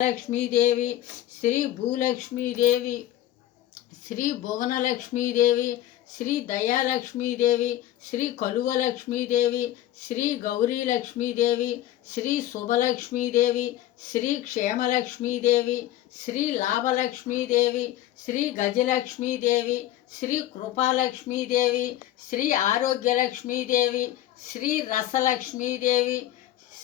లక్ష్మీదేవి శ్రీ భూలక్ష్మీదేవి శ్రీ భువనలక్ష్మీదేవి శ్రీ దయాలక్ష్మీదేవి శ్రీ కలువలక్ష్మీదేవి శ్రీ గౌరీ లక్ష్మీదేవి శ్రీ శుభలక్ష్మీదేవి శ్రీ క్షేమలక్ష్మీదేవి శ్రీ లాభలక్ష్మీదేవి శ్రీ గజలక్ష్మీదేవి శ్రీ కృపాలక్ష్మీదేవి శ్రీ ఆరోగ్యలక్ష్మీదేవి శ్రీ రసలక్ష్మీదేవి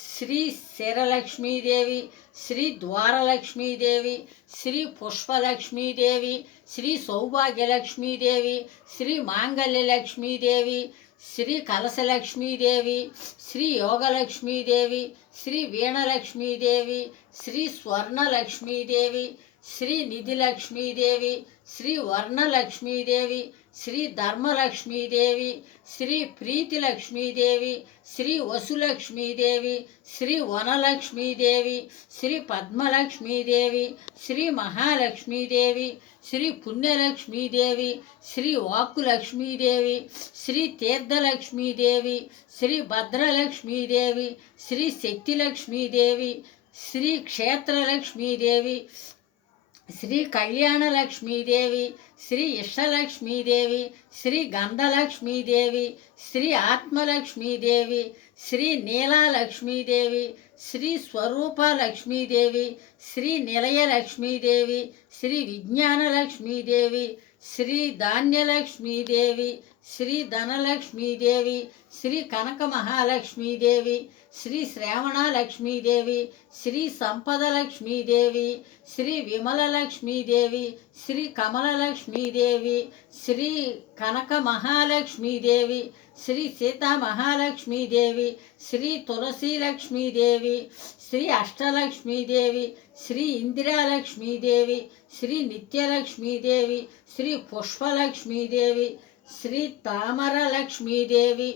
శ్రీ శిరలక్ష్మీదేవి శ్రీ ద్వారలక్ష్మీదేవి శ్రీ పుష్పలక్ష్మీదేవి శ్రీ సౌభాగ్యలక్ష్మీదేవి శ్రీ మాంగళ్యలక్ష్మీదేవి శ్రీ కలశలక్ష్మీదేవి శ్రీ యోగలక్ష్మీదేవి శ్రీ వీణలక్ష్మీదేవి శ్రీ స్వర్ణలక్ష్మీదేవి శ్రీ నిధిలక్ష్మీదేవి శ్రీ వర్ణలక్ష్మీదేవి శ్రీ ధర్మలక్ష్మీదేవి శ్రీ ప్రీతిలక్ష్మీదేవి శ్రీ వసులక్ష్మీదేవి శ్రీ వనలక్ష్మీదేవి శ్రీ పద్మలక్ష్మీదేవి శ్రీ మహాలక్ష్మీదేవి శ్రీ పుణ్యలక్ష్మీదేవి శ్రీ వాక్కులక్ష్మీదేవి శ్రీ తీర్థలక్ష్మీదేవి శ్రీ భద్రలక్ష్మీదేవి శ్రీ శక్తిలక్ష్మీదేవి శ్రీ క్షేత్రలక్ష్మీదేవి శ్రీ కళ్యాణ లక్ష్మీదేవి శ్రీ ఇష్టలక్ష్మీదేవి శ్రీ గంధలక్ష్మీదేవి శ్రీ ఆత్మలక్ష్మీదేవి శ్రీ నీలాలక్ష్మీదేవి శ్రీ స్వరూపలక్ష్మీదేవి శ్రీ నిలయలక్ష్మీదేవి శ్రీ విజ్ఞానలక్ష్మీదేవి శ్రీ ధాన్యలక్ష్మీదేవి శ్రీ ధనలక్ష్మీదేవి శ్రీ కనక మహాలక్ష్మీదేవి శ్రీ శ్రావణలక్ష్మీదేవి శ్రీ సంపదలక్ష్మీదేవి శ్రీ విమలలక్ష్మీదేవి శ్రీ కమలలక్ష్మీదేవి శ్రీ కనక మహాలక్ష్మీదేవి శ్రీ సీతా మహాలక్ష్మీదేవి శ్రీ తులసి లక్ష్మీదేవి శ్రీ అష్టలక్ష్మీదేవి శ్రీ ఇందిరాలక్ష్మీదేవి శ్రీ నిత్యలక్ష్మీదేవి శ్రీ పుష్పలక్ష్మీదేవి శ్రీ తామరలక్ష్మీదేవి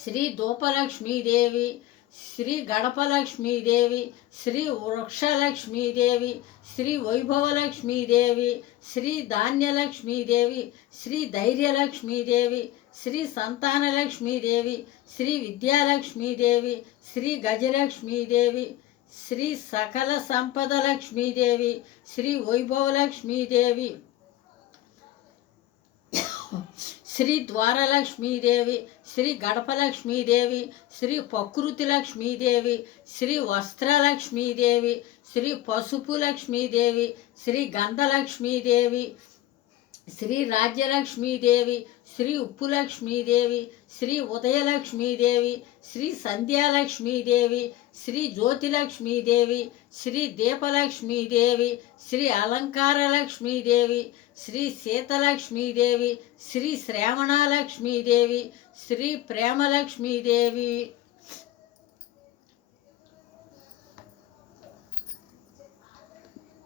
శ్రీ ధూపలక్ష్మీదేవి శ్రీ గడపలక్ష్మీదేవి శ్రీ వృక్షలక్ష్మీదేవి శ్రీ వైభవలక్ష్మీదేవి శ్రీ ధాన్యలక్ష్మీదేవి శ్రీ ధైర్యలక్ష్మీదేవి శ్రీ సంతానలక్ష్మీదేవి శ్రీ విద్యాలక్ష్మీదేవి శ్రీ గజలక్ష్మీదేవి శ్రీ సకల సంపద లక్ష్మీదేవి శ్రీ వైభవలక్ష్మీదేవి. శ్రీ ద్వారలక్ష్మీదేవి శ్రీ గడపలక్ష్మీదేవి శ్రీ ప్రకృతి లక్ష్మీదేవి శ్రీ వస్త్రలక్ష్మీదేవి శ్రీ పసుపు లక్ష్మీదేవి శ్రీ గంధలక్ష్మీదేవి శ్రీ రాజ్యలక్ష్మీదేవి శ్రీ ఉప్పులక్ష్మీదేవి శ్రీ ఉదయలక్ష్మీదేవి శ్రీ సంధ్యాలక్ష్మీదేవి శ్రీ జ్యోతిలక్ష్మీదేవి శ్రీ దీపలక్ష్మీదేవి శ్రీ అలంకారలక్ష్మీదేవి శ్రీ సీతలక్ష్మీదేవి శ్రీ శ్రావణాలక్ష్మీదేవి శ్రీ ప్రేమలక్ష్మీదేవి.